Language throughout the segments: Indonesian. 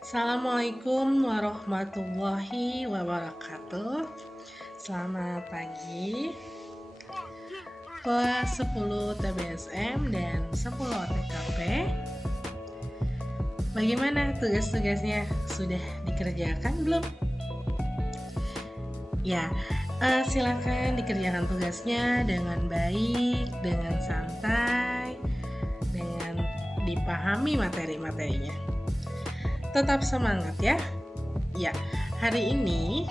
Assalamualaikum warahmatullahi wabarakatuh. Selamat pagi kelas 10 TBSM dan 10 OTKP. Bagaimana tugas-tugasnya? Sudah dikerjakan belum? Ya, silakan dikerjakan tugasnya dengan baik, dengan santai, dengan dipahami materi-materinya. Tetap semangat ya. Ya, hari ini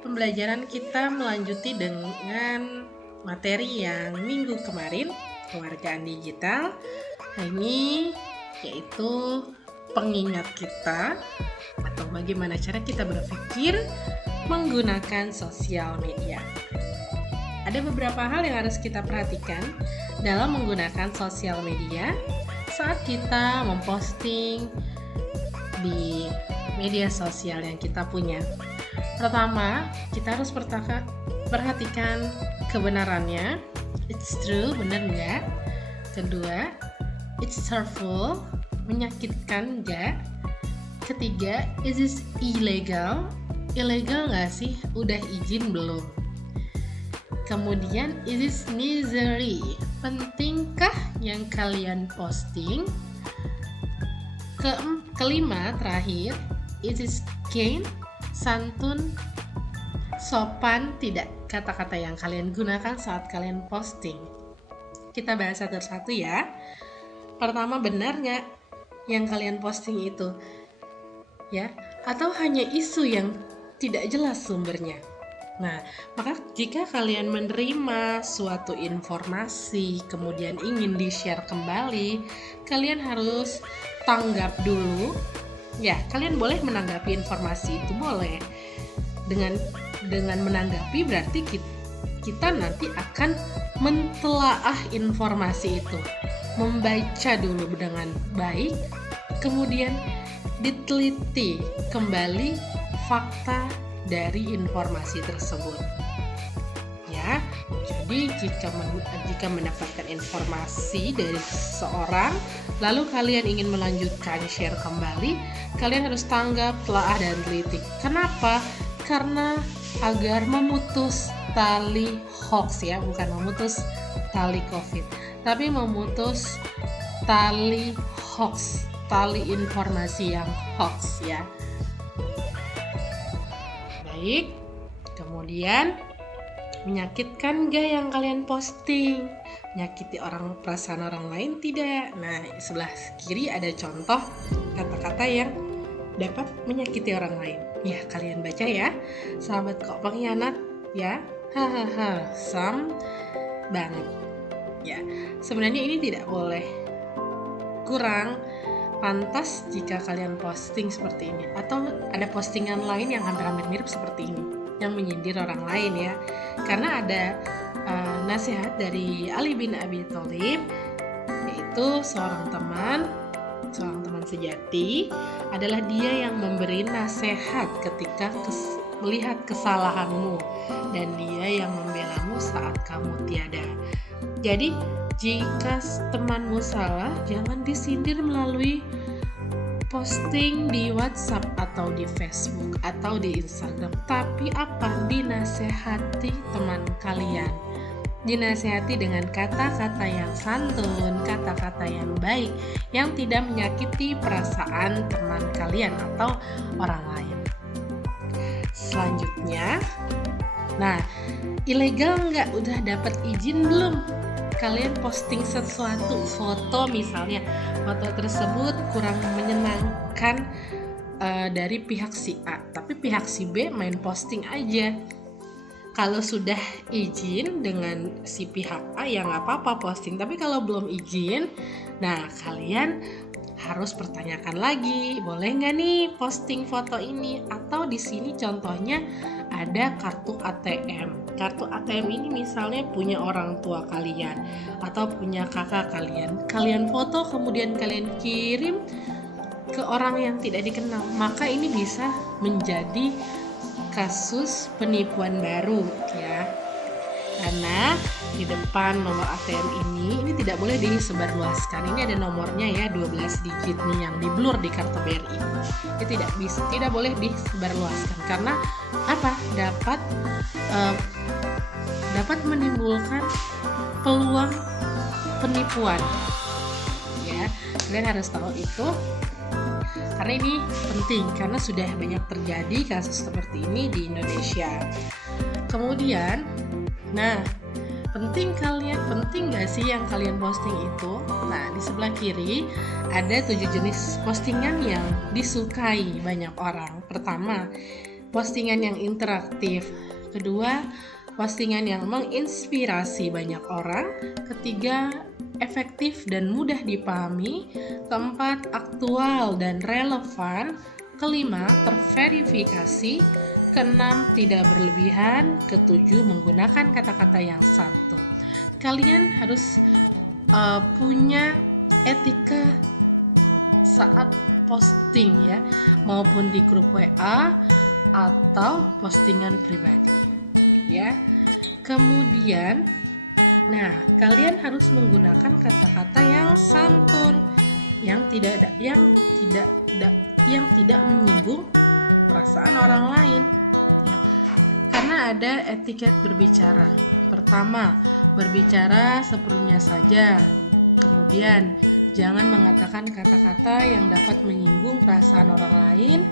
pembelajaran kita melanjuti dengan materi yang minggu kemarin, kewargaan digital. Ini yaitu pengingat kita atau bagaimana cara kita berpikir menggunakan sosial media. Ada beberapa hal yang harus kita perhatikan dalam menggunakan sosial media saat kita memposting di media sosial yang kita punya. Pertama, kita harus perhatikan kebenarannya. It's true, benar nggak? Kedua, it's harmful, menyakitkan nggak? Ketiga, is this illegal? Illegal nggak sih? Udah izin belum? Kemudian, is this necessary? Pentingkah yang kalian posting? Kelima, terakhir, is it kind, santun, sopan tidak kata-kata yang kalian gunakan saat kalian posting. Kita bahas satu-satu ya. Pertama, benar nggak yang kalian posting itu? Ya, atau hanya isu yang tidak jelas sumbernya? Nah, maka jika kalian menerima suatu informasi kemudian ingin di-share kembali, kalian harus tanggap dulu. Ya, kalian boleh menanggapi informasi itu, boleh. Dengan menanggapi berarti kita nanti akan mentelaah informasi itu, membaca dulu dengan baik, kemudian diteliti kembali fakta dari informasi tersebut. Ya, jadi jika mendapatkan informasi dari seseorang, lalu kalian ingin melanjutkan share kembali, kalian harus tanggap, telaah dan teliti. Kenapa? Karena agar memutus tali hoax ya, bukan memutus tali COVID, tapi memutus tali hoax, tali informasi yang hoax ya. Baik, kemudian menyakitkan gak yang kalian posting? Menyakiti perasaan orang lain tidak? Nah, sebelah kiri ada contoh kata-kata yang dapat menyakiti orang lain. Ya, kalian baca ya. Sahabat kok pengkhianat ya. Hahaha, sam banget. Ya, sebenarnya ini tidak boleh. Kurang pantas jika kalian posting seperti ini, atau ada postingan lain yang hampir-hampir mirip seperti ini yang menyindir orang lain ya. Karena ada nasihat dari Ali bin Abi Thalib, yaitu seorang teman sejati adalah dia yang memberi nasihat ketika melihat kesalahanmu, dan dia yang membelamu saat kamu tiada. Jadi jika temanmu salah, jangan disindir melalui posting di WhatsApp atau di Facebook atau di Instagram, tapi dinasehati teman kalian. Dinasehati dengan kata-kata yang santun, kata-kata yang baik, yang tidak menyakiti perasaan teman kalian atau orang lain. Selanjutnya, nah, ilegal nggak? Udah dapat izin belum? Kalian posting sesuatu, foto misalnya, foto tersebut kurang menyenangkan dari pihak si A, tapi pihak si B main posting aja. Kalau sudah izin dengan si pihak A ya nggak apa-apa posting, tapi kalau belum izin, nah kalian harus pertanyakan lagi, boleh nggak nih posting foto ini? Atau di sini contohnya ada kartu ATM. Kartu ATM ini misalnya punya orang tua kalian atau punya kakak kalian. Kalian foto kemudian kalian kirim ke orang yang tidak dikenal. Maka ini bisa menjadi kasus penipuan baru ya. Karena di depan nomor ATM ini tidak boleh disebarluaskan. Ini ada nomornya ya, 12 digit nih yang di-blur di kartu BRI. Ini tidak boleh disebarluaskan karena apa? Dapat menimbulkan peluang penipuan. Ya, kalian harus tahu itu. Karena ini penting karena sudah banyak terjadi kasus seperti ini di Indonesia. Kemudian, penting gak sih yang kalian posting itu? Nah, di sebelah kiri ada 7 jenis postingan yang disukai banyak orang. Pertama, postingan yang interaktif. Kedua, postingan yang menginspirasi banyak orang. Ketiga, efektif dan mudah dipahami. Keempat, aktual dan relevan. Kelima, terverifikasi. Keenam, tidak berlebihan. Ketujuh, menggunakan kata-kata yang santun. Kalian harus punya etika saat posting ya, maupun di grup WA atau postingan pribadi ya. Kemudian kalian harus menggunakan kata-kata yang santun, yang tidak menyinggung perasaan orang lain ya. Karena ada etiket berbicara. Pertama, berbicara seperlunya saja. Kemudian, jangan mengatakan kata-kata yang dapat menyinggung perasaan orang lain.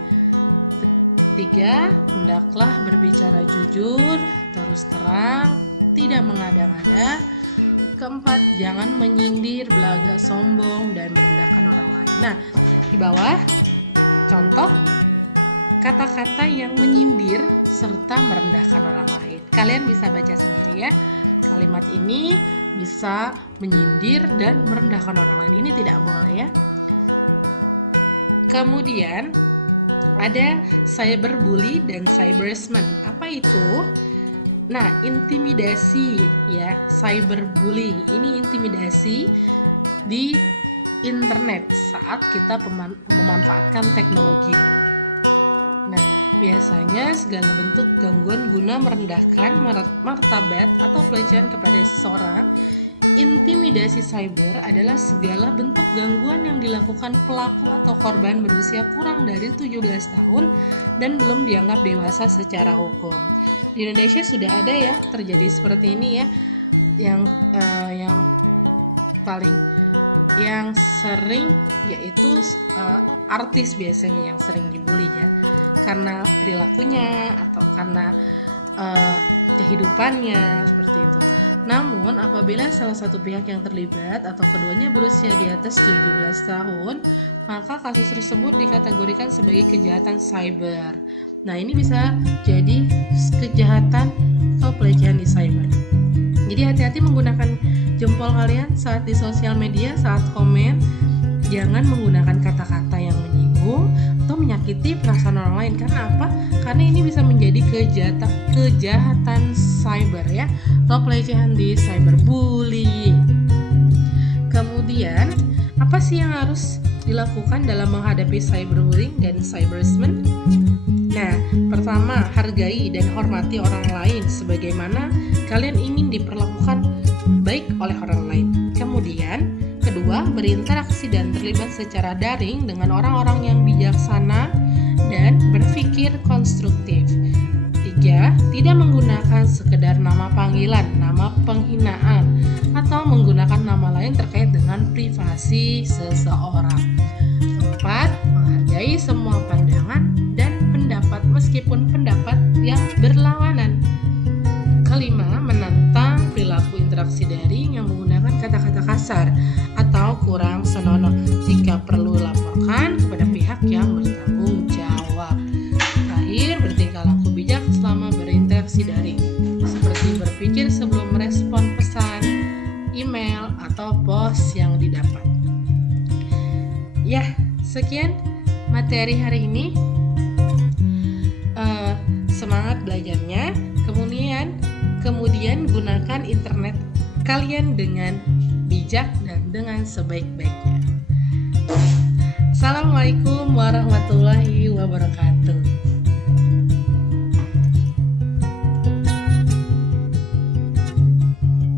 Ketiga, hendaklah berbicara jujur, terus terang, tidak mengada-ngada. Keempat, jangan menyindir, belagak, sombong, dan merendahkan orang lain. Nah, di bawah contoh kata-kata yang menyindir serta merendahkan orang lain. Kalian bisa baca sendiri ya. Kalimat ini bisa menyindir dan merendahkan orang lain. Ini tidak boleh ya. Kemudian ada cyberbully dan cybersman. Apa itu? Nah, intimidasi ya, cyberbullying. Ini intimidasi di internet saat kita memanfaatkan teknologi. Nah, biasanya segala bentuk gangguan guna merendahkan martabat atau pelecehan kepada seseorang. Intimidasi cyber adalah segala bentuk gangguan yang dilakukan pelaku atau korban berusia kurang dari 17 tahun dan belum dianggap dewasa secara hukum. Di Indonesia sudah ada ya terjadi seperti ini ya, yang sering yaitu artis biasanya yang sering dibully ya, karena perilakunya atau karena kehidupannya seperti itu. Namun apabila salah satu pihak yang terlibat atau keduanya berusia di atas 17 tahun, maka kasus tersebut dikategorikan sebagai kejahatan cyber. Nah, ini bisa jadi kejahatan atau pelecehan di cyber. Jadi hati-hati menggunakan jempol kalian saat di sosial media, saat komen. Jangan menggunakan kata-kata yang menyinggung atau menyakiti perasaan orang lain. Karena apa? Karena ini bisa menjadi kejahatan cyber ya, atau pelecehan di cyberbullying. Kemudian, apa sih yang harus dilakukan dalam menghadapi cyberbullying dan cybersman? Nah, pertama, hargai dan hormati orang lain sebagaimana kalian ingin diperlakukan baik oleh orang lain. Kemudian, kedua, berinteraksi dan terlibat secara daring dengan orang-orang yang bijaksana dan berpikir konstruktif. Tiga, tidak menggunakan sekedar nama panggilan, nama penghinaan, atau menggunakan nama lain terkait dengan privasi seseorang. Empat, menghargai semua pandangan dan pendapat meskipun pendapat yang berlawanan. Kelima, menantang perilaku interaksi daring yang menggunakan kata-kata kasar atau kurang senonoh. Jika perlu, laporkan kepada pihak yang bertanggung jawab. Terakhir, bertingkah laku bijak selama berinteraksi daring, seperti berpikir sebelum merespon pesan, email, atau post yang didapat. Ya, sekian materi hari ini. Semangat belajarnya. Kemudian gunakan internet kalian dengan bijak dan dengan sebaik-baiknya. Assalamualaikum warahmatullahi wabarakatuh.